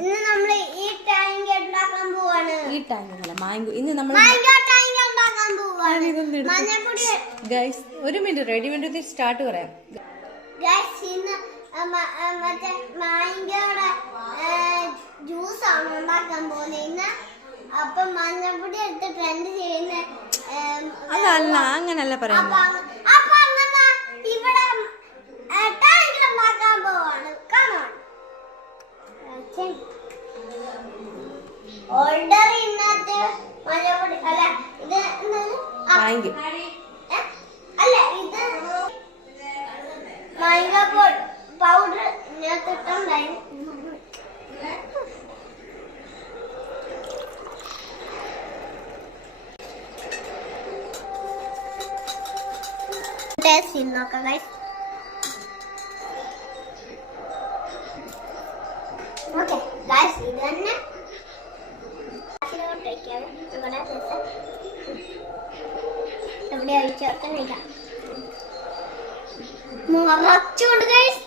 ഇന്ന് നമ്മൾ ഈ ടാങ്ക് ഉണ്ടാക്കാൻ പോവാണ്. ഈ ടാങ്ക് അല്ല മാംഗോ. ഇന്ന് നമ്മൾ മാംഗോ ടാങ്ക് ഉണ്ടാക്കാൻ പോവാണ്. മഞ്ഞപ്പൊടി ഗയ്സ് ഒരു മിനിറ്റ് റെഡി വേണ്ടി സ്റ്റാർട്ട് പറയാം. ഗയ്സ് ഇന്ന് മറ്റേ മാംഗോയുടെ ജ്യൂസ് ആണ് ഉണ്ടാക്കാൻ പോകുന്നത് ഇന്ന്. അപ്പൊ മഞ്ഞപ്പൊടി എടുത്ത് ട്രെൻഡ് ചെയ്യുന്ന അതല്ല, അങ്ങനല്ല പറയുന്നത്. അപ്പൊ അങ്ങനെ ഇവിടെ ടാങ്ക് ഉണ്ടാക്കാൻ പോവാണ്. കാണാം ഓൾഡർ ഇന്നത്തെ മഞ്ഞപ്പൊടി അല്ല ഇത് മാംഗോ അല്ല ഇത് മാംഗോ പൗഡർ ഇതിനകത്ത് ഇട്ടുണ്ടായിരുന്നു. ടേസ്റ്റ് ചെയ്ത് നോക്കാം ഗൈസ്. ഓക്കെ ഗൈസ് ഇത് തന്നെ ഇവിടെ ഒഴിച്ചോർക്കുന്നില്ല മുറച്ചുകൊണ്ട് ഗൈസ്.